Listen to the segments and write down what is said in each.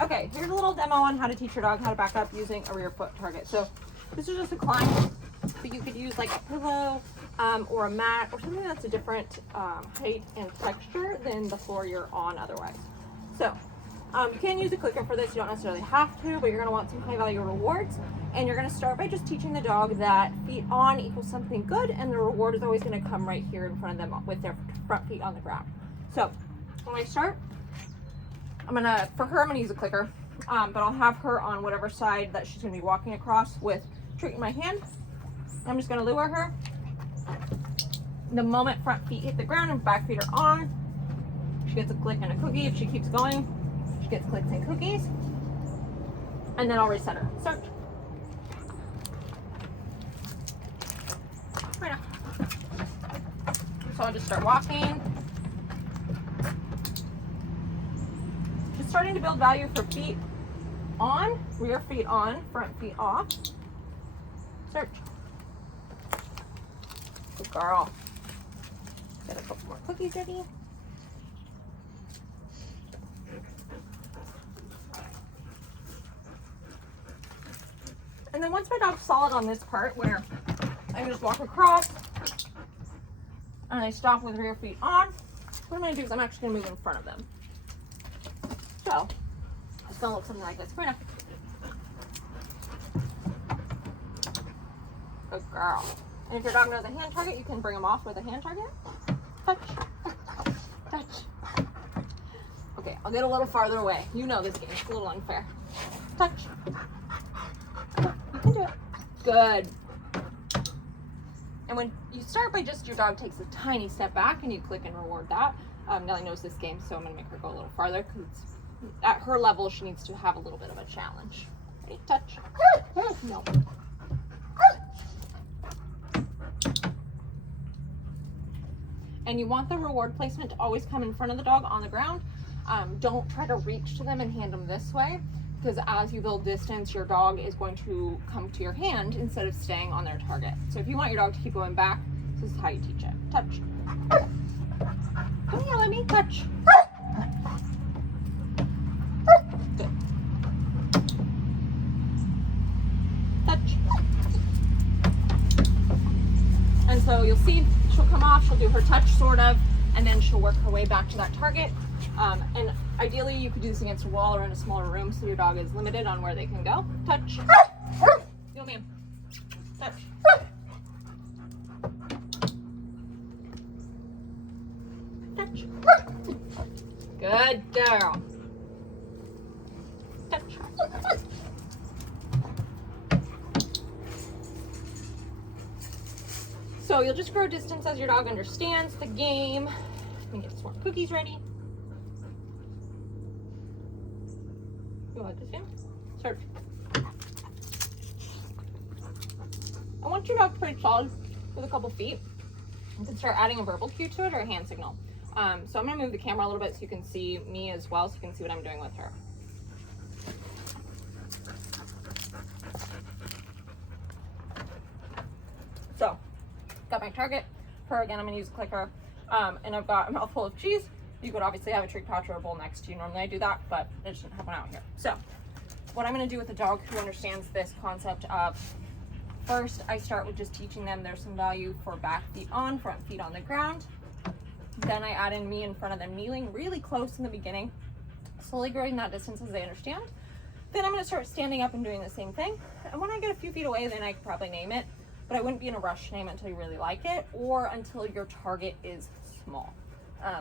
Okay, here's a little demo on how to teach your dog how to back up using a rear foot target. So this is just a climb, but you could use like a pillow or a mat or something that's a different height and texture than the floor you're on otherwise. So you can use a clicker for this. You don't necessarily have to, but you're going to want some high value rewards. And you're going to start by just teaching the dog that feet on equals something good, and the reward is always going to come right here in front of them with their front feet on the ground. So when I start, for her, I'm going to use a clicker, but I'll have her on whatever side that she's going to be walking across with treat in my hand. I'm just going to lure her. The moment front feet hit the ground and back feet are on, she gets a click and a cookie. If she keeps going, she gets clicks and cookies. And then I'll reset her. Start. Right now. So I'll just start walking. Just starting to build value for feet on, rear feet on, front feet off. Search. Good girl. Get a couple more cookies ready. And then once my dog's solid on this part where I just walk across and I stop with rear feet on, what I'm going to do is I'm actually going to move in front of them. So it's going to look something like this. Right now. Good girl. And if your dog knows a hand target, you can bring them off with a hand target. Touch. Touch. Okay, I'll get a little farther away. You know this game. It's a little unfair. Touch. You can do it. Good. And when you start by just your dog takes a tiny step back and you click and reward that. Nellie knows this game, so I'm going to make her go a little farther because at her level, she needs to have a little bit of a challenge. Ready? Touch. No. And you want the reward placement to always come in front of the dog on the ground. Don't try to reach to them and hand them this way, because as you build distance, your dog is going to come to your hand instead of staying on their target. So if you want your dog to keep going back, this is how you teach it. Touch. Don't yell at me. Touch. Good. Touch. And so you'll see she'll come off, she'll do her touch sort of, and then she'll work her way back to that target. And ideally you could do this against a wall or in a smaller room so your dog is limited on where they can go. Touch. Yo, ma'am. Touch. Touch. Good girl. Touch. So you'll just grow distance as your dog understands the game. Let me get some more cookies ready. You want this in? Start. I want your dog pretty solid with a couple feet. You can start adding a verbal cue to it or a hand signal. So I'm going to move the camera a little bit so you can see me as well, so you can see what I'm doing with her. So, got my target. Her again, I'm going to use a clicker. And I've got a mouthful of cheese. You could obviously have a treat pouch or a bowl next to you. Normally I do that, but I just didn't have one out here. So, what I'm going to do with a dog who understands this concept of, first I start with just teaching them there's some value for back feet on, front feet on the ground. Then I add in me in front of them kneeling really close in the beginning, slowly growing that distance as they understand. Then I'm going to start standing up and doing the same thing. And when I get a few feet away, then I could probably name it, but I wouldn't be in a rush to name it until you really like it or until your target is small.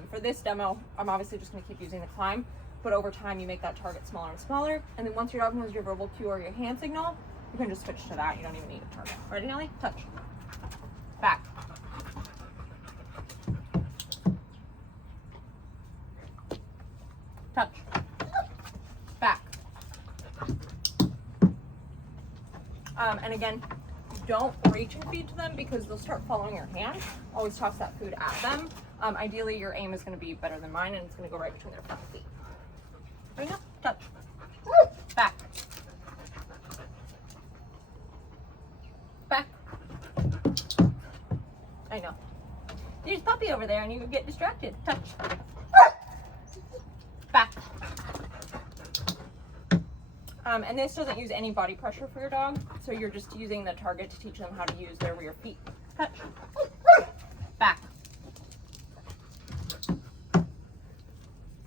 For this demo, I'm obviously just going to keep using the climb, but over time you make that target smaller and smaller. And then once your dog knows your verbal cue or your hand signal, you can just switch to that. You don't even need a target. Ready, Nellie? Touch. Back. Touch. Back. And again, don't reach and feed to them because they'll start following your hand. Always toss that food at them. Ideally, your aim is going to be better than mine, and it's going to go right between their front feet. There you go. Touch. Back. Back. I know. There's puppy over there, and you get distracted. Touch. Back. And this doesn't use any body pressure for your dog, so you're just using the target to teach them how to use their rear feet. Touch. Back.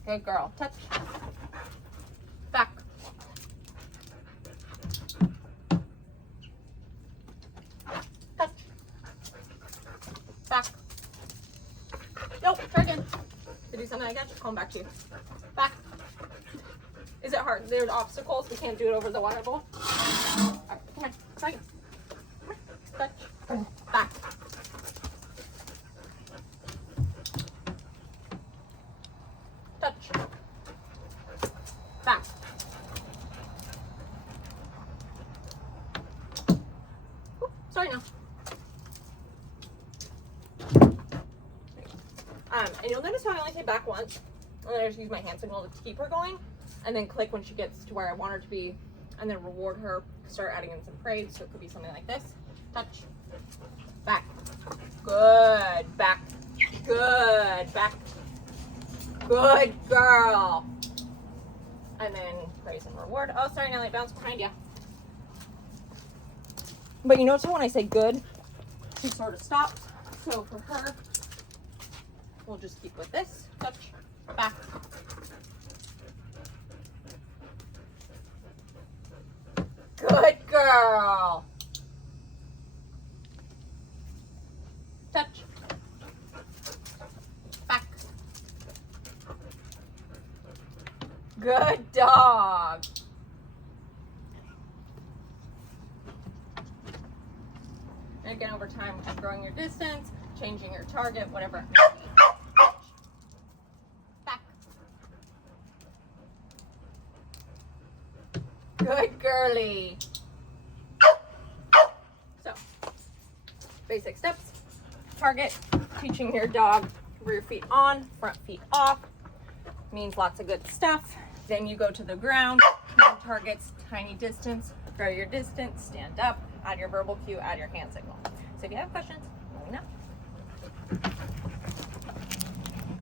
Good girl. Touch. Back. Touch. Back. Nope, try again. To do something like that, just come back to you. Back. Is it hard? There's obstacles. We can't do it over the water bowl. All right, come on. Try again. Touch. Back. Touch. Back. Ooh, sorry now. And you'll notice how I only say back once, and then I just use my hand signal to keep her going, and then click when she gets to where I want her to be, and then reward her, start adding in some praise, so it could be something like this. Touch. Back. Good. Back. Good. Back. Good girl. And then praise and reward. Oh, sorry, Nelly, bounce behind you. But you notice how when I say good, she sort of stops. So for her, we'll just keep with this. Touch. Back. Good girl. Touch. Back. Good dog. And again, over time, growing your distance, changing your target, whatever. Back. Good girly. So, basic steps. Target, teaching your dog rear feet on, front feet off. Means lots of good stuff. Then you go to the ground, hand targets, tiny distance, grow your distance, stand up, add your verbal cue, add your hand signal. So if you have questions, let me know.